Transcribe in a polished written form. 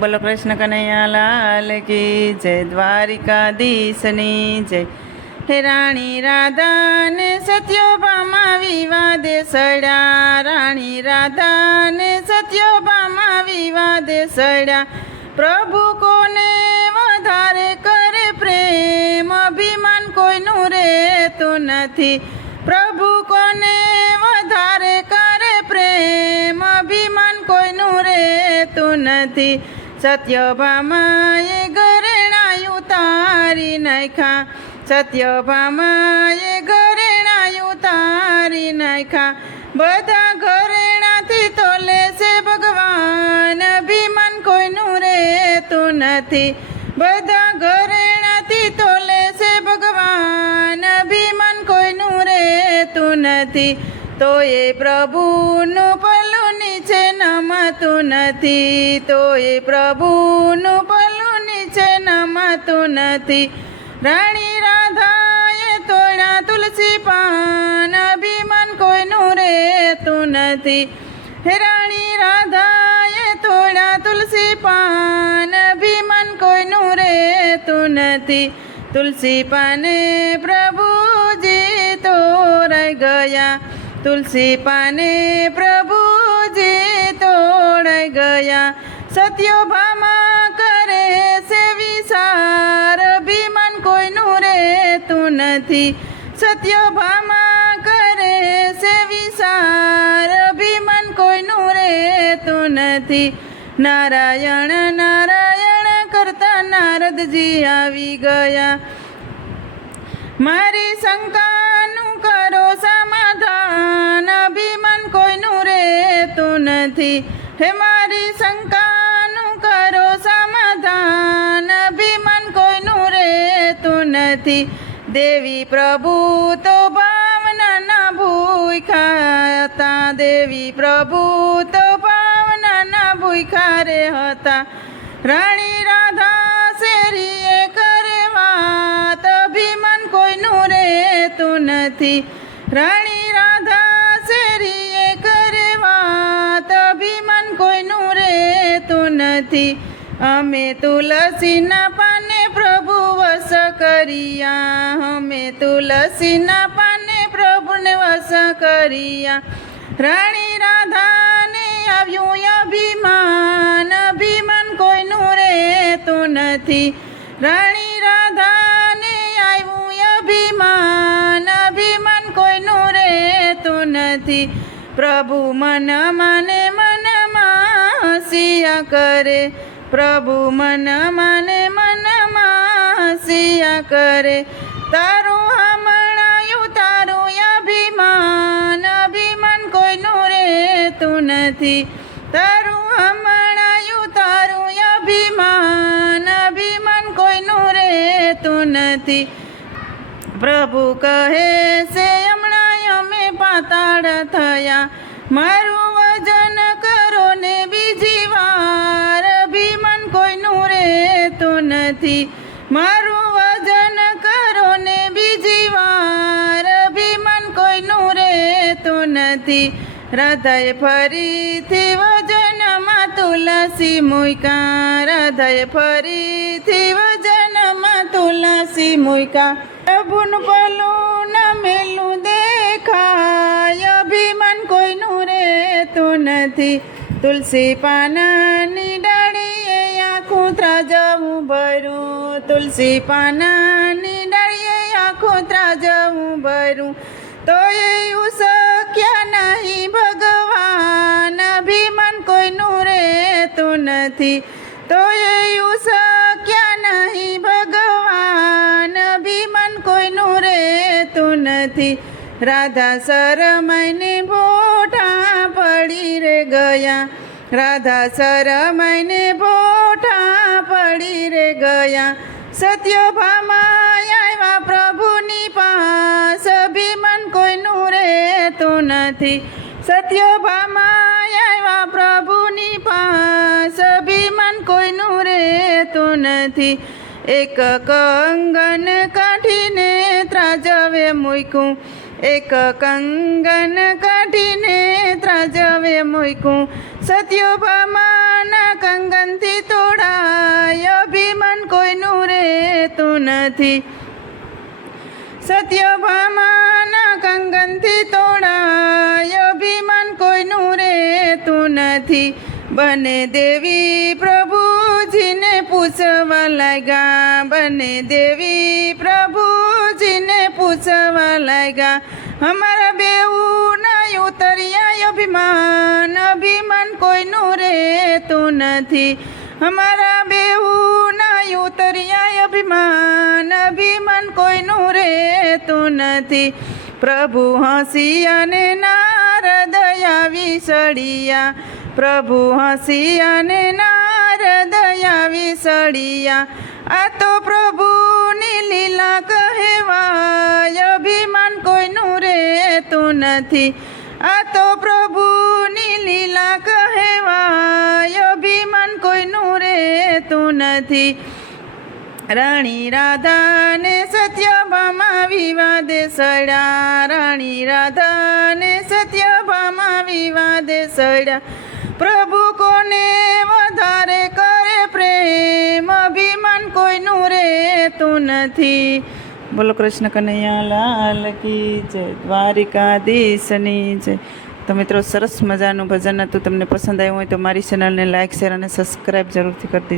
બોલો કૃષ્ણ કનૈયા લાલ કી જય, દ્વારિકાધીશની જય। હે રાણી રાધા ને સત્યભામા વિવાદે સડ્યા, રાણી રાધા ને સત્યભામા વિવાદે સડ્યા। પ્રભુ કોને વધારે કરે પ્રેમ, અભિમાન કોઈનું રહેતું નથી। પ્રભુ કોને વધારે કરે પ્રેમ, અભિમાન કોઈનું રહેતું નથી। સત્યભામાએ ઘરેણાં ઉતારી નાખ્યા, સત્યભામાએ ઘરેણાં ઉતારી નાખ્યા। બધા ઘરેણાંથી તોલે છે ભગવાન, અભિમાન કોઈનું રહેતું નથી। બધા ઘરેણાંથી તોલે છે ભગવાન, અભિમાન કોઈનું રહેતું નથી। તો એ પ્રભુનું પલ્લું નીચે નમતું નથી, તો એ પ્રભુનું પલ્લું નીચે નમતું નથી। રાણી રાધાએ તોડ્યા તુલસી પાન, અભિમાન કોઈનું રહેતું નથી। હે રાણી રાધાએ તોડ્યા તુલસી પાન, અભિમાન કોઈનું રહેતું નથી। તુલસી પાને પ્રભુજી તોડાઈ ગયા, તુલસી પાને પ્રભુજી તોડાઈ ગયા। સત્યભામા કરે છે વિચાર, અભિમાન કોઈનું રહેતું નથી। સત્યભામા કરે છે વિચાર, અભિમાન કોઈનું રહેતું નથી। નારાયણ નારાયણ કરતા નારદજી આવી ગયા, મારી શંકાનું કરો સમાધાન, અભિમાન કોઈનું રહેતું નથી। હે મારી શંકાનું કરો સમાધાન, અભિમાન કોઈનું રહેતું નથી। દેવી પ્રભુ તો ભાવનાના ભૂખ્યા હતા, દેવી પ્રભુ તો ભાવનાના ભૂખ્યા રે હતા। રાણી રાધા શેરીએ કરે વાત, અભિમાન કોઈનું રહેતું નથી। રાણી રાધા શેરીએ કરે વાત, અભિમાન કોઈનું રહેતું નથી। અમે તુલસીના પાને પ્રભુ વસ કર્યા, અમે તુલસીના પાને પ્રભુને વસ કર્યા। રાણી રાધાને આવ્યું અભિમાન, અભિમાન કોઈનું રહેતું નથી। રાણી રાધાને આવ્યું અભિમાન, અભિમાન કોઈનું રહેતું નથી। પ્રભુ મન માને મનમાં હસિયા કરે, પ્રભુ મન માને મનમાં હસિયા કરે। તારું હમણાયું તારું અભિમાન, અભિમાન કોઈનું રહેતું નથી। તારું હમણાયું તારું અભિમાન, અભિમાન કોઈનું રહેતું નથી। પ્રભુ કહે છે હમણાં અમે પાતાળ થયા, મારું વજન કરો ને બીજી વાર, અભિમાન કોઈનું રહેતું નથી। મારું વજન કરો ને બીજી વાર, અભિમાન કોઈનું રહેતું નથી। રાધાએ ફરીથી વજનમાં તુલસી મૂક્યા, રાધાએ ફરીથી વજનમાં તુલસી મૂક્યા। પ્રભુનું પલ્લું ન મેલું દેખાય, અભિમાન કોઈનું રહેતું નથી। તુલસી પાનાની ડાળીએ આખું ત્રાજવું ભર્યું, તુલસી પાનાની ડાળીએ આખું ત્રાજવું ભર્યું। તો એવું શક્ય નહીં ભગવાન, અભિમાન કોઈનું રહેતું નથી। તો એવું શક્ય નહીં ભગવાન, અભિમાન કોઈનું રહેતું નથી। રાધા શરમાઈને ભોઠા પડી રે ગયા, રાધા શરમાઈને ભોઠા પડી રે ગયા। સત્યભામા આવ્યા પ્રભુની પાસ, અભિમાન કોઈનું રહેતું નથી। સત્યભામા આવ્યા પ્રભુની પાસ, અભિમાન કોઈનું રહેતું નથી। એક કંગન કાઢીને ત્રાજવે મૂક્યું, એક કંગન કાઢીને ત્રાજવે મૂક્યું। સત્યભામાના કંગનથી તોડ નથી. સત્યભામાના કંગનથી તોડાય અભિમાન કોઈનું રહેતું નથી. બંને દેવી પ્રભુજીને પૂછવા લાગ્યા, બંને દેવી પ્રભુજીને પૂછવા લાગ્યા. અમારા બેઉના ઉતર્યા અભિમાન, અભિમાન કોઈનું રહેતું નથી. અમારા બેઉના ઉતર્યા અભિમાન, અભિમાન કોઈનું રહેતું નથી. પ્રભુ હસ્યા ને નારદ આવી સળિયા, પ્રભુ હસ્યા ને નારદ આવી સળિયા. આ તો પ્રભુની લીલા કહેવાય, અભિમાન કોઈનું રહેતું નથી. આ તો પ્રભુની લીલા કહેવાય, અભિમાન કોઈનું રહેતું નથી. રાણી રાધાને સત્યભામા વિવાદે સળ્યા, રાણી રાધાને સત્યભામા વિવાદે સળ્યા. પ્રભુ કોને વધારે કરે પ્રેમ, અભિમાન કોઈનું રહેતું નથી. બોલો કૃષ્ણ કનૈયા લાલ કી જય, દ્વારિકાધીશની જય. તો મિત્રો, સરસ મજાનું ભજન હતું. તમને પસંદ આવ્યું હોય તો મારી ચેનલને લાઇક, શેર અને સબસ્ક્રાઈબ જરૂરથી કરી દેજો.